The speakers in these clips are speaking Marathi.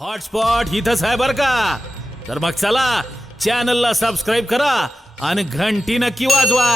हॉटस्पॉट इथंच आहे बर का. तर मग चला चॅनलला सबस्क्राईब करा आणि घंटी नक्की वाजवा.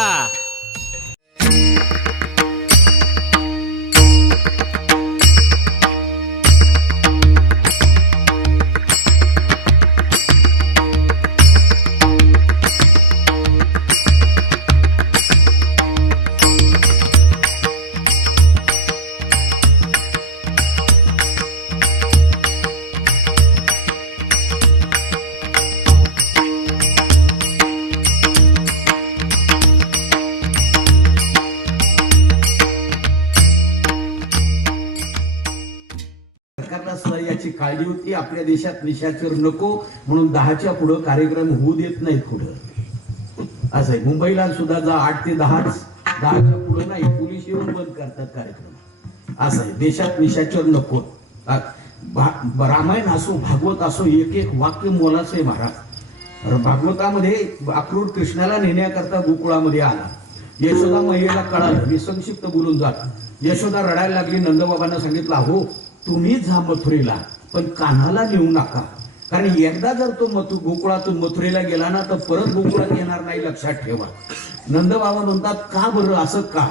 याची काळजी होती. आपल्या देशात निशाचर नको म्हणून 10च्या पुढे कार्यक्रम होऊ देत नाहीत. पुढे असं आहे. मुंबईला सुद्धा जा 8 ते 10च्या पुढे नाही, पोलीस येऊन बंद करतात कार्यक्रम. असं आहे. देशात निशाचर नको. रामायण असो भागवत असो एक एक वाक्य मोलाचं आहे महाराज. भागवतामध्ये अक्रूर कृष्णाला नेण्याकरता गोकुळामध्ये आला. यशोदा महिलेला कळालं. मी संक्षिप्त बोलून जातो. यशोदा रडायला लागली. नंदबाबांना सांगितलं, हो तुम्ही जा मथुरेला पण कान्हाला नेऊ नका, कारण एकदा जर तो गोकुळातून मथुरेला गेला ना तर परत गोकुळात येणार नाही, लक्षात ठेवा. नंदबाबा म्हणतात, का बरं असं का?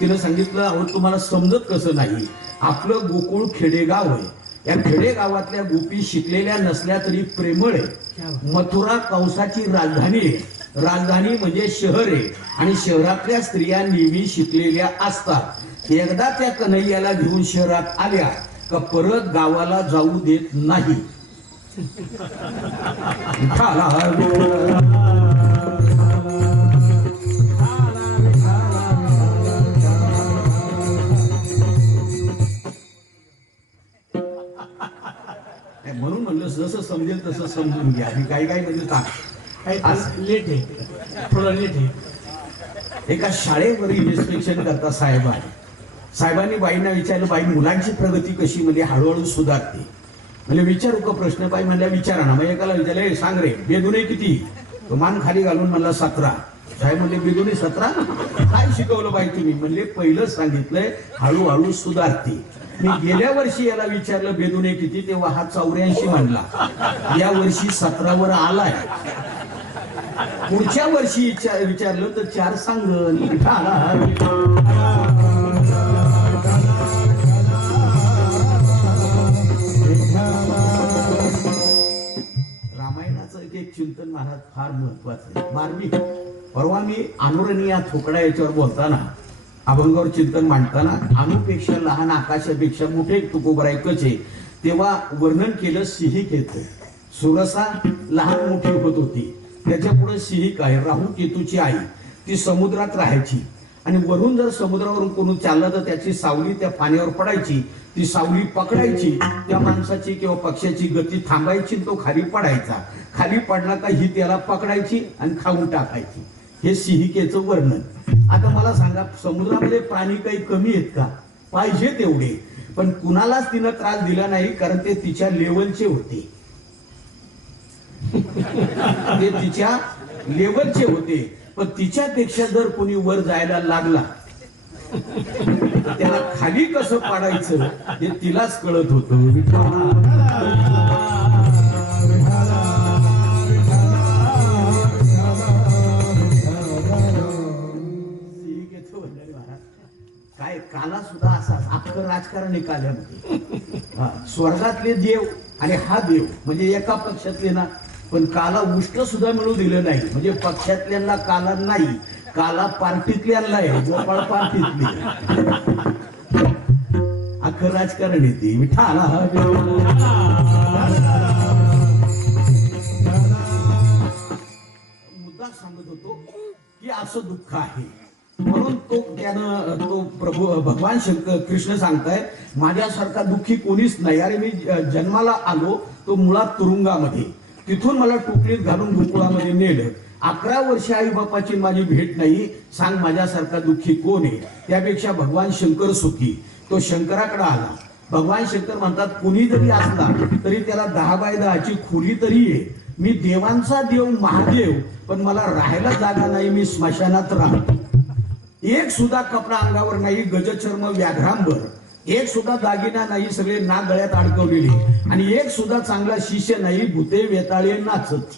तिने सांगितलं, अहो तुम्हाला समजत कसं नाही, आपलं गोकुळ खेडेगाव आहे. या खेडेगावातल्या गोपी शिकलेल्या नसल्या तरी प्रेमळ आहे. मथुरा कंसाची राजधानी आहे. राजधानी म्हणजे शहर आहे आणि शहरातल्या स्त्रिया नेहमी शिकलेल्या असतात. एकदा त्या कन्हैयाला घेऊन शहरात आल्या का परत गावाला जाऊ देत नाही. म्हणून म्हणलं जसं समजेल तसं समजून घ्या. आणि काही काही म्हणजे लेट आहे, थोडं लेट आहे. एका शाळेवर इन्स्पेक्शन करता साहेब आहे. साहेबांनी बाईंना विचारलं, बाई मुलांची प्रगती कशी? म्हणजे हळूहळू सुधारते. म्हणजे विचारू का प्रश्न? बाई म्हणल्या विचारा ना. मग एकाला विचारले, सांग रे बेदुने किती? तो मान खाली घालून म्हणला 17. साहेब म्हणजे बेदुने 17? काय शिकवलं बाई तुम्ही? म्हणजे पहिलं सांगितलंय हळूहळू सुधारते. मी गेल्या वर्षी याला विचारलं बेदुने किती, तेव्हा हा 84 म्हणला. या वर्षी 17 वर आलाय. पुढच्या वर्षी विचारलं तर 4 सांगलं. रामायणाचं एक चिंतन महाराज फार महत्वाचं आहे. मार्मिक. परवा मी अनुरणी या थोकडा याच्यावर बोलताना, अभंगावर चिंतन मांडताना, अणुपेक्षा लहान आकाशापेक्षा मोठे तुकोबर ऐकचे, तेव्हा वर्णन केलं सिंहिकेचं. सुरसा लहान मोठी होत होती. त्याच्या पुढे सिंहिक आहे, राहू केतूची आई. ती समुद्रात राहायची आणि वरून जर समुद्रावरून कोणी चाललं तर त्याची सावली त्या पाण्यावर पडायची. ती सावली पकडायची, त्या माणसाची किंवा पक्ष्याची गती थांबायची, तो खाली पडायचा. खाली पडला का ही त्याला पकडायची आणि खाऊन टाकायची. हे सिंहिकेचं वर्णन. आता मला सांगा, समुद्रामध्ये प्राणी काही कमी आहेत का? पाहिजे तेवढे, पण कुणालाच तिनं त्रास दिला नाही, कारण ते तिच्या लेवलचे होते. ते तिच्या लेवलचे होते. पण तिच्यापेक्षा जर कोणी वर जायला लागला त्याला खाली कसं पाडायचं हे तिलाच कळत होतं. काय काला सुद्धा असा अख्खं राजकारण आहे काल्यामध्ये. स्वर्गातले देव आणि हा देव म्हणजे एका पक्षातले ना, पण काला उष्ट सुद्धा मिळू दिलं नाही. म्हणजे पक्षातल्यांना काला नाही, काला पार्टीतल्यांना आहे, गोपाळ पार्टीतली. अख्खं राजकारण येते. विठाला मुद्दा सांगत होतो की असं दुःख आहे. म्हणून तो प्रभू भगवान शंकर कृष्ण सांगतायत, माझ्यासारखा दुःखी कोणीच नाही. अरे मी जन्माला आलो तो मुळात तुरुंगामध्ये, तिथून मला टोपलीत घालून गोकुळामध्ये नेलं. 11 वर्ष आई बापाची माझी भेट नाही. सांग माझ्यासारखा दुःखी कोण आहे? त्यापेक्षा भगवान शंकर सुखी. तो शंकराकडे आला. भगवान शंकर म्हणतात, कुणी जरी असला तरी त्याला 10x10ची खोली तरी आहे. मी देवांचा देव महादेव, पण मला राहायला जागा नाही, मी स्मशानात राहतो. एक सुद्धा कपडा अंगावर नाही, गजचर्म व्याघ्रांबर. एक सुद्धा दागिना नाही, सगळे नाक गळ्यात अडकवलेले, आणि एक सुद्धा चांगला शिष्य नाही, भूते वेताळे नाचत.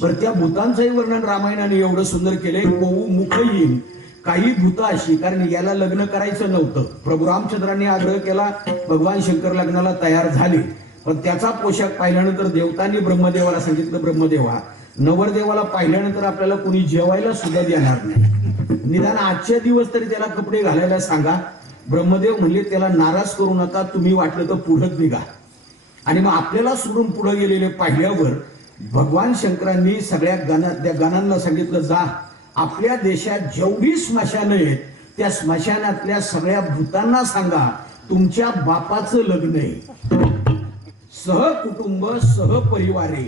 बरं, त्या भूतांचंही वर्णन रामायणाने एवढं सुंदर केलंय. कोऊ मुख येईल काही भूत अशी, कारण याला लग्न करायचं नव्हतं. प्रभू रामचंद्रांनी आग्रह केला, भगवान शंकर लग्नाला तयार झाले, पण त्याचा पोशाख पाहिल्यानंतर देवतांनी ब्रह्मदेवाला सांगितलं, ब्रह्मदेवा, नवरदेवाला पाहिल्यानंतर आपल्याला कोणी जेवायला सुद्धा देणार नाही, निदान आजच्या दिवस तरी त्याला कपडे घालायला सांगा. ब्रह्मदेव म्हणले, त्याला नाराज करू नका, तुम्ही वाटलं तर पुढं निघा. आणि मग आपल्याला सोडून पुढे गेलेले पाहिल्यावर भगवान शंकरांनी सगळ्या गणांना सांगितलं, जा आपल्या देशात जेवढी स्मशानं आहेत त्या स्मशानातल्या सगळ्या भूतांना सांगा, तुमच्या बापाचं लग्न आहे, सहकुटुंब सहपरिवारे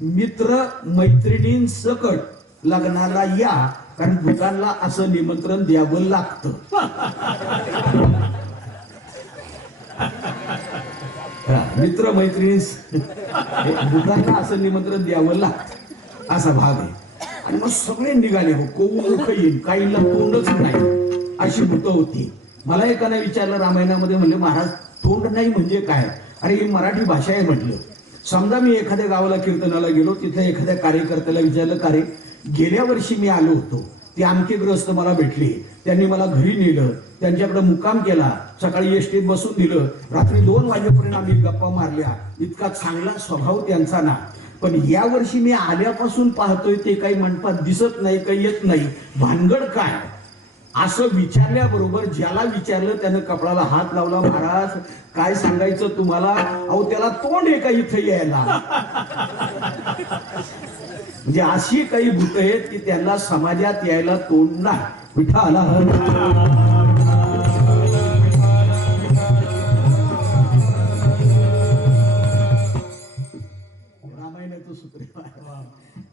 मित्र मैत्रिणींसकट लग्नाला या, कारण भूतांना असं निमंत्रण द्यावं लागतं. मित्र मैत्रिणी भूतांना असं निमंत्रण द्यावं लागतं, असा भाग आहे. आणि मग सगळे निघाले. कोऊ मुख येईल, काहींना तोंडच नाही अशी भूत होती. मला एकाने विचारलं रामायणामध्ये, म्हणले महाराज तोंड नाही म्हणजे काय? अरे ही मराठी भाषा आहे म्हटलं. समजा मी एखाद्या गावाला कीर्तनाला गेलो, तिथे एखाद्या कार्यकर्त्याला विचारलं, का रे गेल्या वर्षी मी आलो होतो, ते आमचे ग्रस्त मला भेटले, त्यांनी मला घरी नेलं, त्यांच्याकडे मुक्काम केला, सकाळी एसटीत बसून दिलं, रात्री 2 वाजेपर्यंत आम्ही गप्पा मारल्या, इतका चांगला स्वभाव त्यांचा ना. पण या वर्षी मी आल्यापासून पाहतोय ते काही मंडपात दिसत नाही, काही येत नाही, भानगड काय? असं विचारल्याबरोबर ज्याला विचारलं त्यानं कपाळाला हात लावला, महाराज काय सांगायचं तुम्हाला, अहो त्याला तोंड आहे का इथे यायला? म्हणजे अशी काही भूत आहेत की त्यांना समाजात यायला तोंड नाही. विठाला रामायणाचं सूत्र,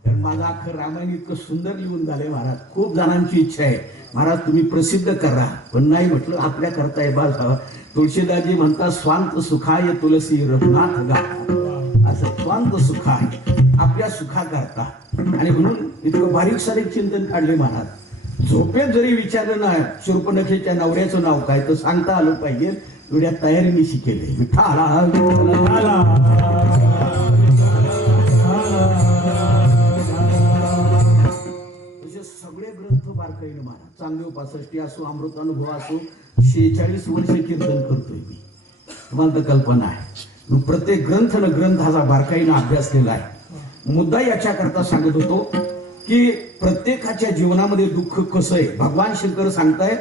कारण माझं अख्खं रामायण इतकं सुंदर लिहून झालंय महाराज. खूप जणांची इच्छा आहे, महाराज तुम्ही प्रसिद्ध करा, पण नाही म्हटलं आपल्या करताय. बा तुळशीदासजी म्हणतात, स्वांत सुखाय तुलसी रघुनाथ गा, असं स्वांत सुखाय, आपल्या सुखा करता. आणि म्हणून इतकं बारीक सारीक चिंतन काढले महाराज. झोपेत जरी विचारलं ना शूर्पणखेच्या नवऱ्याचं नाव काय, तर सांगता आलं पाहिजे, एवढ्या तयारीने शिकेले. विठाला सगळे ग्रंथ बारकाईने महाराज, चांगदेव 65 असो, अमृतानुभव असो, 46 वर्ष कीर्तन करतोय मी, तुम्हाला तर कल्पना आहे. प्रत्येक ग्रंथ न ग्रंथाचा बारकाईने अभ्यास केला आहे. मुद्दा याच्याकरता सांगत होतो की प्रत्येकाच्या जीवनामध्ये दुःख कसं आहे. भगवान शंकर सांगतायत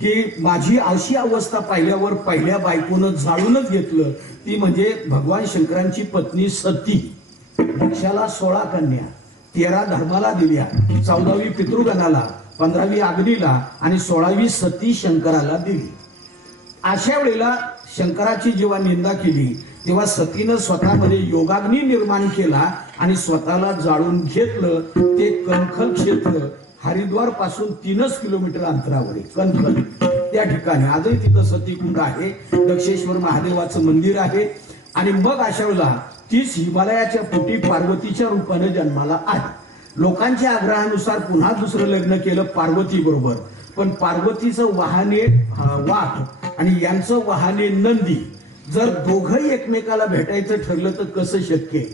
की माझी अशी अवस्था पाहिल्यावर पहिल्या बायकोनं जाळूनच घेतलं, ती म्हणजे भगवान शंकरांची पत्नी सती. लक्षाला 16 कन्या, 13 धर्माला दिल्या, 14वी पितृगणाला, 15वी अग्नीला आणि 16वी सती शंकराला दिली. अशा वेळेला शंकराची जेव्हा निंदा केली तेव्हा सतीनं स्वतःमध्ये योगाग्नी निर्माण केला आणि स्वतःला जाळून घेतलं. ते कणखल क्षेत्र हरिद्वार पासून 3 किलोमीटर अंतरावर आहे. कणखल त्या ठिकाणी आजही तिथं सतीकुंड आहे, दक्षेश्वर महादेवाचं मंदिर आहे. आणि मग अशा वेळेला तीच हिमालयाच्या पोटी पार्वतीच्या रूपाने जन्माला आली. लोकांच्या आग्रहानुसार पुन्हा दुसरं लग्न केलं पार्वती बरोबर, पण पार्वतीचं वाहने वाघ आणि यांचं वाहने नंदी. जर दोघंही एकमेकाला भेटायचं ठरलं तर कसं शक्य आहे?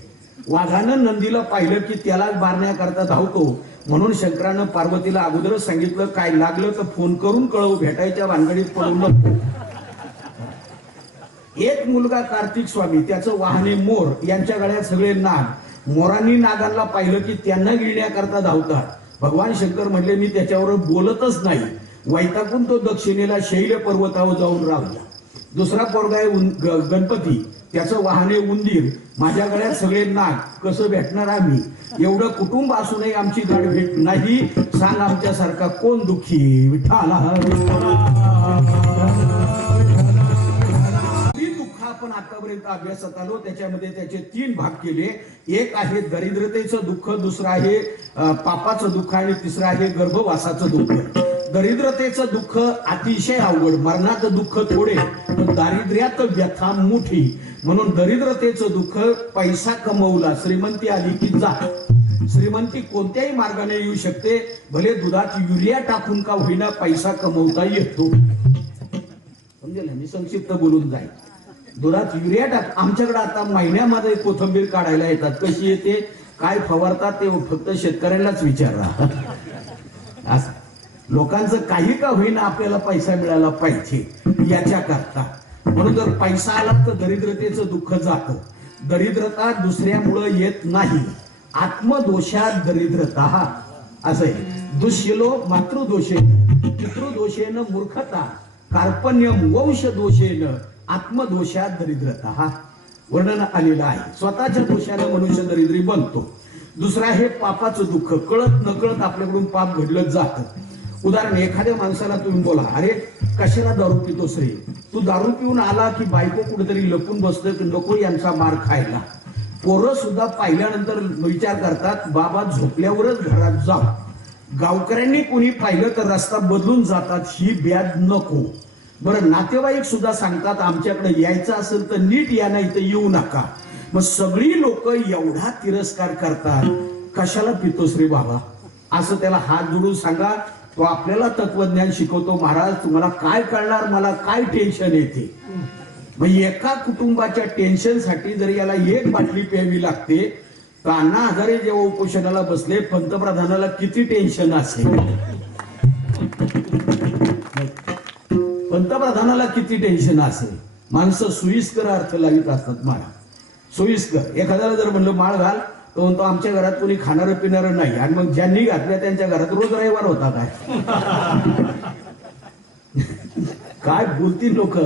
वाघानं नंदीला पाहिलं की त्याला मारण्याकरता धावतो, म्हणून शंकरानं पार्वतीला अगोदरच सांगितलं, काय लागलं तर फोन करून कळव, भेटायच्या भानगडीत पडू नको. एक मुलगा कार्तिक स्वामी, त्याचं वाहने मोर, यांच्या गळ्यात सगळे नाग. मोरांनी नागांना पाहिलं की त्यांना गिळण्याकरता धावतात. भगवान शंकर म्हटले, मी त्याच्यावर बोलतच नाही. वैतागून तो दक्षिणेला शैल पर्वतावर जाऊन राहिला. दुसरा पोरगा आहे गणपती, त्याचं वाहने उंदीर, माझ्या गळ्यात सगळे नाग, कसं भेटणार आम्ही? एवढं कुटुंब असूनही आमची गाठ भेट नाही, सांग आमच्यासारखा कोण दुःखी? विठाला आपण आतापर्यंत अभ्यासात आलो, त्याच्यामध्ये त्याचे 3 भाग केले. एक आहे दरिद्रतेचं दुःख, दुसरं आहे पापाचं दुःख आणि तिसरं आहे गर्भवासाचं दुःख. दरिद्रतेचं दुःख अतिशय अवघड, मरणाचं दुःख थोडे, पण दारिद्र्यात व्यथा मोठी. म्हणून दरिद्रतेचं दुःख, पैसा कमवला, श्रीमंती आली की जा. श्रीमंती कोणत्याही मार्गाने येऊ शकते, भले दुधात युरिया टाकून का होईना पैसा कमवता येतो. समजेल ना, मी संक्षिप्त बोलून जाईल. दुधात युरिया टाक. आमच्याकडे आता महिन्यामध्ये कोथिंबीर काढायला येतात. कशी येते, काय फवारतात ते फक्त शेतकऱ्यांनाच विचारा. असं लोकांचं काही का होईना आपल्याला पैसा मिळाला पाहिजे याच्या करता. म्हणून जर पैसा आला तर दरिद्रतेचं दुःख जातं. दरिद्रता दुसऱ्यामुळं येत नाही. आत्मदोषात दरिद्रता असं आहे. दुष्यलो मातृदोषेन पितृदोषेन मूर्खता कार्पण्यम वंश दोषेन आत्मदोषात दरिद्रता हा वर्णन आलेलं आहे. स्वतःच्या दोषाने मनुष्य दरिद्री बनतो. दुसरा हे पापाचं दुःख. कळत नकळत आपल्याकडून पाप घडलं जातं. उदाहरण, एखाद्या माणसाला तुम्ही बोला, अरे कशाला दारू पितोस रे, तू दारू पिऊन आला की बायको कुठेतरी लपून बसतं की नको यांचा मार खायला. पोरं सुद्धा पाहिल्यानंतर विचार करतात बाबा झोपल्यावरच घरात जाऊ. गावकऱ्यांनी कोणी पाहिलं तर रस्ता बदलून जातात, ही ब्याज नको. बरं, नातेवाईक सुद्धा सांगतात आमच्याकडे यायचं असेल तर नीट या, नाही तर येऊ नका. मग सगळी लोक एवढा तिरस्कार करतात, कशाला पितोस रे बाबा असं त्याला हात जोडून सांगा. तो आपल्याला तत्वज्ञान शिकवतो, महाराज तुम्हाला काय कळणार, मला काय टेन्शन येते. मग एका कुटुंबाच्या टेन्शनसाठी जर याला एक बाटली प्यावी लागते तर अण्णा हजारे जेव्हा उपोषणाला बसले, पंतप्रधानाला किती टेन्शन असेल. पंतप्रधानाला किती टेन्शन असेल. माणसं सोयीस्कर अर्थ लावित असतात. मला सोयीस्कर एखाद्याला जर म्हणलं माळ घाल तो म्हणतो आमच्या घरात कोणी खाणारं पिणारं नाही. आणि मग ज्यांनी घातल्या त्यांच्या घरात रोज रविवार होता काय. काय बोलतील लोक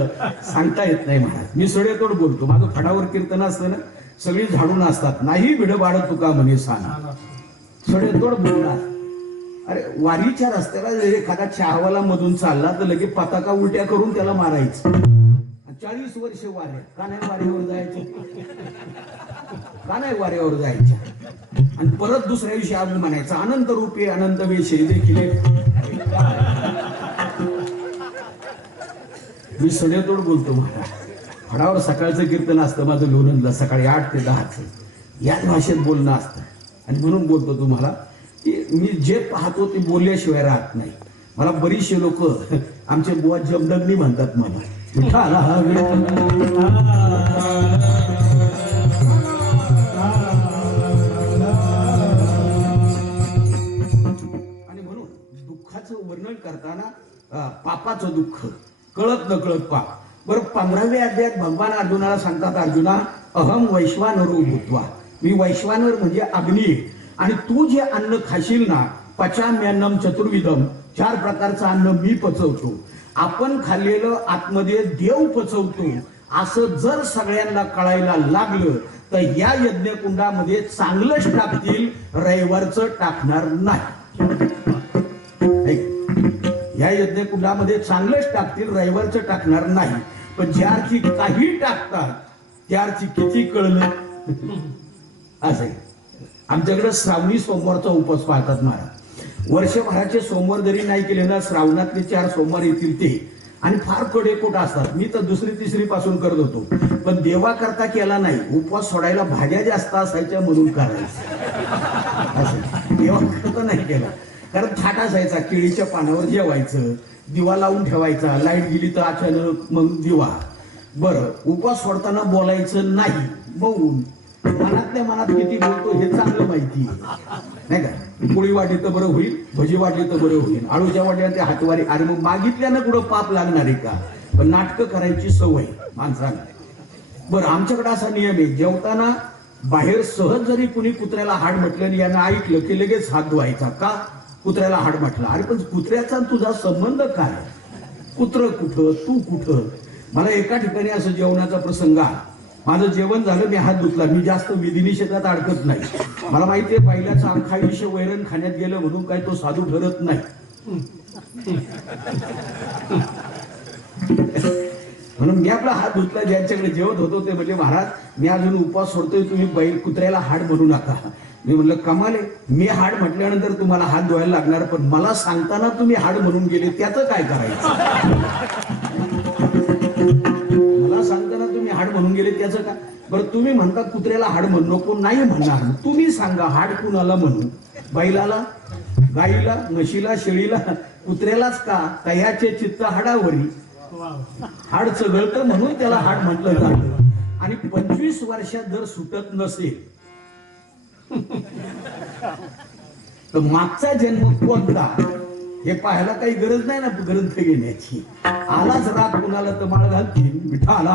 सांगता येत नाही महाराज. मी सडेतोड बोलतो. माझं फडावर कीर्तन असतं ना, सगळी झाडून असतात. नाही भिड बाळत तुका म्हणे साना, सडेतोड बोलणार. अरे वारीच्या रस्त्याला जर एखादा चहावाला मधून चालला तर लगेच पताका उलट्या करून त्याला मारायचं. 40 वर्ष वाऱ्या का नाही वाऱ्यावर जायचे, का नाही वाऱ्यावर जायच्या. आणि परत दुसऱ्या दिवशी आम्ही म्हणायचं अनंत रूपे अनंत वेशे देखील. मी सडेतोड बोलतो महाराज. फडावर सकाळचं कीर्तन असतं माझं लोणंदला, सकाळी 8 ते 10 याच भाषेत बोलणं असतं. आणि म्हणून बोलतो तुम्हाला की मी जे पाहतो ते बोलल्याशिवाय राहत नाही. मला बरीचशे लोक आमचे बुवा जमदग्नी म्हणतात. मला आणि म्हणून दुःखाचं वर्णन करताना पापाचं दुःख, कळत नकळत पाप. बरं, 15व्या अध्यायात भगवान अर्जुनाला सांगतात, अर्जुना अहम वैश्वानरो भूत्वा, मी वैश्वानर म्हणजे अग्नी आहे. आणि तू जे अन्न खाशील ना, पचाम्यन्नम चतुर्विधम, 4 प्रकारचं अन्न मी पचवतो. आपण खाल्लेलं आतमध्ये देव पचवतो. असं जर सगळ्यांना कळायला लागलं तर या यज्ञकुंडामध्ये चांगलंच टाकतील, रविवारचं टाकणार नाही. या यज्ञकुंडामध्ये चांगलंच टाकतील, रविवारचं टाकणार नाही. पण ज्या अर्थी काही टाकतात त्या अर्थी किती कळलं असं. आमच्याकडे श्रावणी सोमवारचा उपवास पाळतात महाराज. वर्षभराचे सोमवार जरी नाही केले ना, श्रावणातले 4 सोमवार येतील ते. आणि फार कडेकोट असतात. मी तर 2री 3री पासून करत होतो, पण देवा करता केला नाही. उपवास सोडायला भाज्या जास्त असायच्या म्हणून करायचं असं. देवा करता नाही केला, कारण थाट असायचा. केळीच्या पानावर जेवायचं, दिवा लावून ठेवायचा, लाईट गेली तर अचानक मग दिवा. बरं, उपवास सोडताना बोलायचं नाही. बघून मनातल्या मनात किती बोलतो हे चांगलं माहिती नाही का. पोळी वाटली तर बरं होईल, भजी वाटली तर बरं होईल, आळूच्या वाटल्या ते हातवारी. अरे मग मागितल्यानं कुठं पाप लागणार आहे का. पण नाटकं करायची सवय माणसाला. बरं, आमच्याकडे असा नियम आहे, जेवताना बाहेर सहज जरी कुणी कुत्र्याला हाड म्हटलं आणि यानं ऐकलं की लगेच हात धुवायचा. का कुत्र्याला हाड म्हटलं. अरे पण कुत्र्याचा तुझा संबंध काय. कुत्र कुठं, तू कुठं. मला एका ठिकाणी असं जेवणाचा प्रसंग आला. माझं जेवण झालं, मी हात धुतला. मी जास्त विधिनिषेधात अडकत नाही. मला माहितीये पहिल्याचं अख्खा आयुष्य वैरण खाण्यात गेलं म्हणून काय तो साधू ठरत नाही. म्हणून मी आपला हात धुतला. ज्यांच्याकडे जेवत होतो ते म्हणजे महाराज मी अजून उपवास सोडतोय, तुम्ही बैल कुत्र्याला हाड म्हणू नका. मी म्हटलं कमाल आहे, मी हाड म्हटल्यानंतर तुम्हाला हात धुवायला लागणार, पण मला सांगताना तुम्ही हाड म्हणून गेले त्याचं काय करायचं. मला सांगताना तुम्ही हाड म्हणून गेले त्याचं काय. बरं, तुम्ही म्हणता कुत्र्याला हाड म्हणू नको, नाही म्हणणार. तुम्ही सांगा हाड कुणाला म्हणू. बैलाला, गाईला, म्हशीला, शेळीला, कुत्र्यालाच का. तयाचे चित्त हाडावरी. हाड चघळतं म्हणून त्याला हाड म्हटलं जातं. आणि 25 वर्षात जर सुटत नसेल तर मागचा जन्म कोणता हे पाहायला काही गरज नाही ना ग्रंथ घेण्याची. आलाच राग कुणाला तर माळ घालतील विठाला.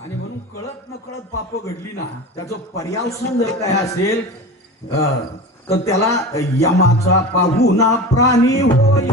आणि म्हणून कळत न कळत पाप घडली ना त्याचं पर्यावसन जर काय असेल तर त्याला यमाचा पाहुणा प्राणी होय.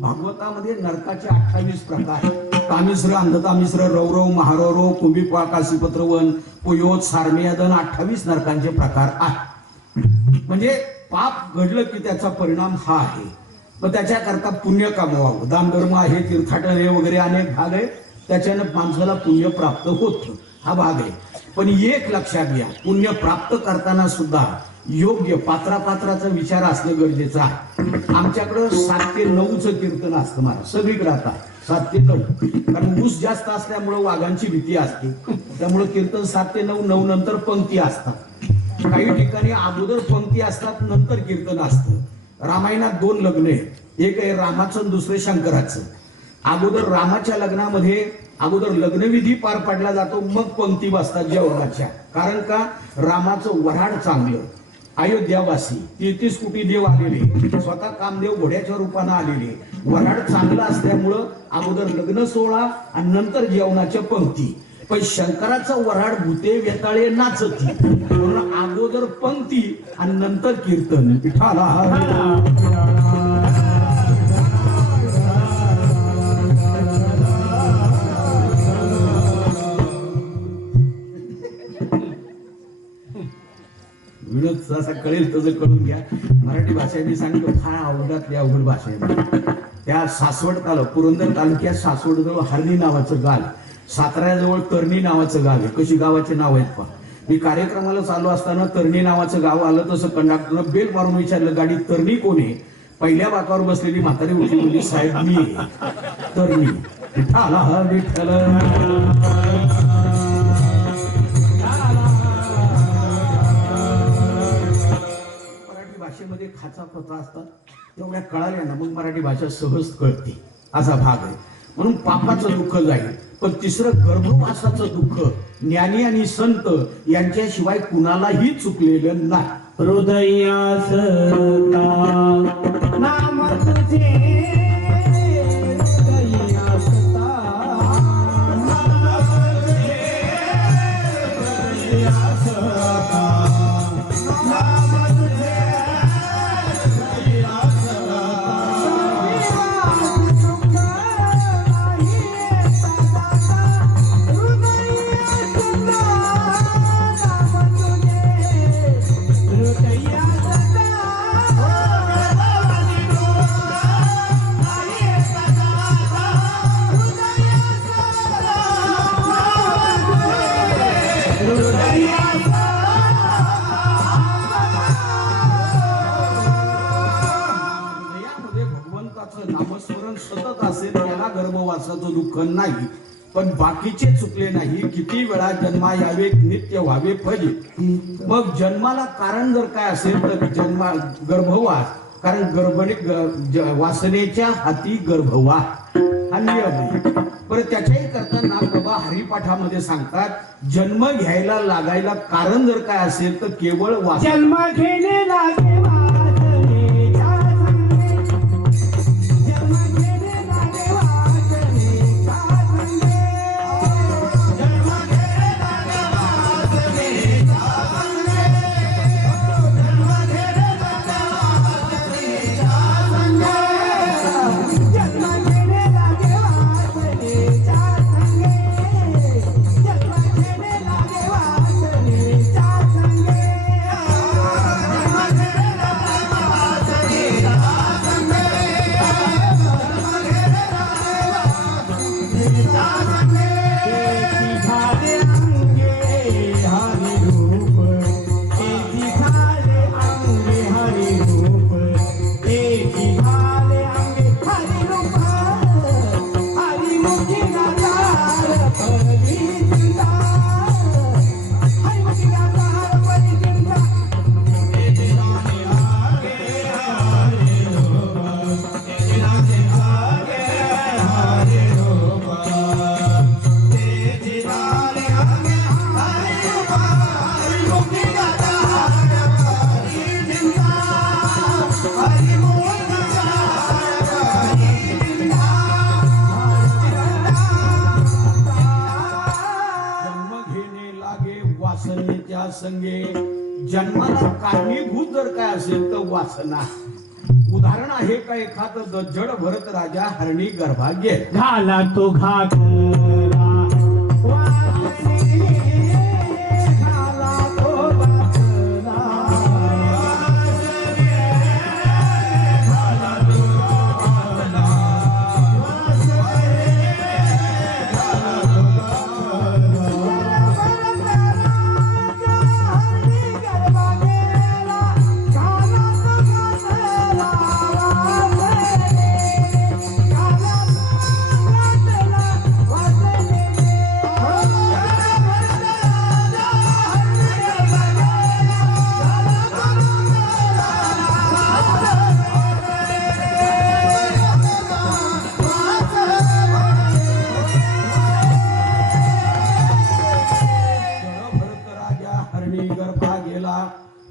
भागवतामध्ये नरकाचे 28 प्रकार. तामिश्र, अंधतामिश्र, रौरव, महारौरव, कुंभिपाळ, काशीपत्रवन, पुयोत, सारमेयदन 28 नरकांचे प्रकार आहेत. म्हणजे पाप घडलं की त्याचा परिणाम हा आहे. मग त्याच्याकरता पुण्य कमवावं. दानधर्म आहे, तीर्थाटन आहे, वगैरे अनेक भाग आहे. त्याच्यानं माणसाला पुण्य प्राप्त होत हा भाग आहे. पण एक लक्षात घ्या, पुण्य प्राप्त करताना सुद्धा योग्य पात्राचा विचार असणं गरजेचं आहे. आमच्याकडं 7 ते 9चं कीर्तन असतं महाराज सगळीकडे आता 7 ते 9. कारण ऊस जास्त असल्यामुळं वाघांची भीती असते. त्यामुळे कीर्तन 7 ते 9, 9 नंतर पंक्ती असतात. काही ठिकाणी अगोदर पंक्ती असतात नंतर कीर्तन असतं. रामायणात 2 लग्न आहेत. एक आहे रामाचं आणि दुसरं शंकराचं. अगोदर रामाच्या लग्नामध्ये अगोदर लग्नविधी पार पाडला जातो, मग पंक्ती बसतात जेवणाच्या. कारण का रामाचं वऱ्हाड चांगलं, अयोध्यावासी 33 कोटी देव आलेले, स्वतः कामदेव घोड्याच्या रूपानं आलेले, वऱ्हाड चांगलं असल्यामुळं अगोदर लग्न सोहळा आणि नंतर जेवणाच्या पंक्ती. पण शंकराचं वऱ्हाड भूते वेताळे नाचती म्हणून अगोदर पंक्ती आणि नंतर कीर्तन. विठाला विनोद जसा कळेल तसं कळून घ्या. मराठी भाषा मी सांगतो फार अवघडातली अवघड भाषा आहे. त्या सासवड पुरंदर तालुक्यात सासवडजवळ हरणी नावाचं गाव, साताऱ्याजवळ तरणी नावाचं गाव आहे. कशी गावाचे नाव आहेत पहा. मी कार्यक्रमाला चालू असताना तरणी नावाचं गाव आलं तसं कंडक्टरनं बेल मारून विचारलं, गाडी तरणी कोण आहे? पहिल्या बाकावर बसलेली म्हातारी उठी म्हणजे साहेब मी तरणी. विठाला विठ्ठल. भाषेमध्ये खाचा पत्रा असतात तेवढ्या कळाल्या ना मग मराठी भाषा सहज कळते. असा भाग आहे. म्हणून पापाचं दुःख जाईल. पण तिसरं गर्भवासाचं दुःख ज्ञानी आणि संत यांच्याशिवाय कुणालाही चुकलेलं नाही. हृदयास नाम तुझे नामस्मरण सतत असेल त्याला गर्भवासाचं दुःख नाही. पण बाकीचे चुकले नाही. किती वेळा जन्मा यावे नित्य व्हावे फलित. मग जन्माला कारण जर काय असेल तर गर्भवास. कारण वासनेच्या हाती गर्भवास हा नियम आहे. पण त्याच्याही करताना बाबा हरिपाठामध्ये सांगतात जन्म घ्यायला लागायला कारण जर काय असेल तर केवळ जन्म घेणे लागे वासनेच्या एकी झाले अंगे हरी रूप एकी झाले अंगे हरी रूप एकी झाले अंगे हरी रूप हरी मुखी गातार परी चिंता हरी मुखी गातार परी चिंता एकी झाले अंगे हरी रूप एकी झाले अंगे हरी रूप एकी झाले अंगे हरी रूप हरी मुखी गातार परी चिंता हरी मुखी गातार परी चिंता जन्म घेणे लागे वासनेच्या संगे. जन्माला कारणीभूत जर काय असेल तर वासना. उदाहरण आहे का एखादं जड भरत राजा हरणी गर्भाग्य. घाला तो घातला वासने घाला तो घातला वासने घाला तो घातला वासने घाला तो भरत राजा हरणी गर्भा गेला.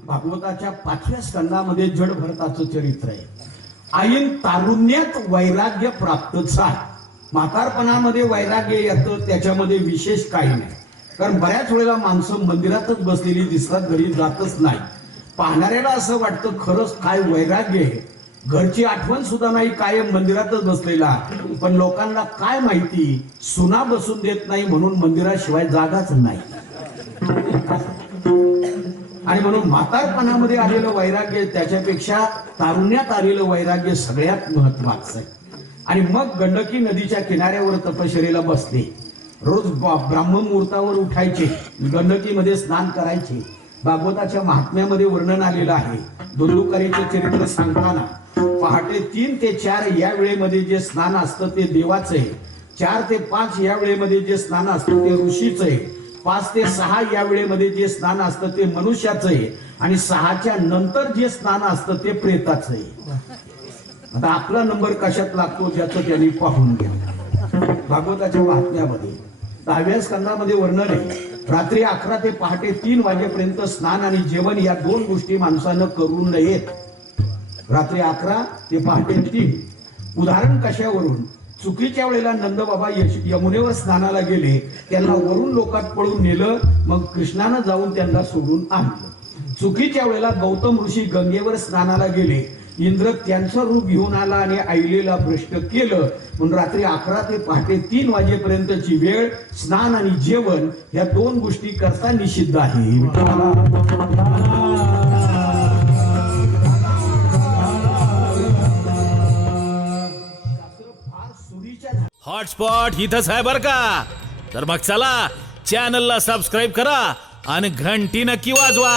भागवताच्या 5व्या स्कंदामध्ये जड भरताचं चरित्र आहे. आईन तारुण्यात वैराग्य प्राप्त झालं. म्हातारपणामध्ये वैराग्य येतं त्याच्यामध्ये विशेष काही नाही. कारण बऱ्याच वेळेला माणसं मंदिरातच बसलेली दिसतात, घरी जातच नाही. पाहणाऱ्याला असं वाटतं खरंच काय वैराग्य आहे. घरची आठवण सुद्धा नाही, कायम मंदिरातच बसलेला. पण लोकांना काय माहिती सुना बसून देत नाही म्हणून मंदिराशिवाय जागाच नाही. आणि म्हणून म्हातारपणामध्ये आलेलं वैराग्य त्याच्यापेक्षा तारुण्यात आलेलं वैराग्य सगळ्यात महत्वाचं आहे. आणि मग गंडकी नदीच्या किनाऱ्यावर तपश्चर्येला बसले. रोज ब्राह्मण मुहूर्तावर उठायचे, गंडकीमध्ये स्नान करायचे. भागवताच्या महात्म्यामध्ये वर्णन आलेलं आहे. दुल्लुकरीचे चरित्र सांगताना पहाटे 3 ते 4 या वेळेमध्ये जे स्नान असतं ते देवाचं आहे. 4 ते 5 या वेळेमध्ये जे स्नान असतं ते ऋषीचं आहे. 5 ते 6 या वेळेमध्ये जे स्नान असतं ते मनुष्याचं आहे. आणि 6च्या नंतर जे स्नान असतं ते प्रेताचं आहे. आता आपला नंबर कशात लागतो ज्याचं त्यांनी पाहून घ्या. भागवताच्या महात्म्यामध्ये 10व्या स्कंदामध्ये वर्णन आहे. रात्री 11 ते पहाटे 3 वाजेपर्यंत स्नान आणि जेवण या 2 गोष्टी माणसानं करू नयेत. रात्री 11 ते पहाटे 3. उदाहरण कशावरून? चुकीच्या वेळेला नंदबाबा यमुनेवर स्नानाला गेले. त्यांना वरून लोकात पळून नेलं. मग कृष्णानं जाऊन त्यांना सोडून आणलं. चुकीच्या वेळेला गौतम ऋषी गंगेवर स्नानाला गेले. इंद्र त्यांचं रूप घेऊन आला आणि आईलेला भ्रष्ट केलं. म्हणून रात्री 11 ते पहाटे 3 वाजेपर्यंतची वेळ स्नान आणि जेवण या 2 गोष्टी करता निषिद्ध आहे. हॉटस्पॉट इथंच आहे बर का. तर मग चला चॅनलला सबस्क्राईब करा आणि घंटी नक्की वाजवा.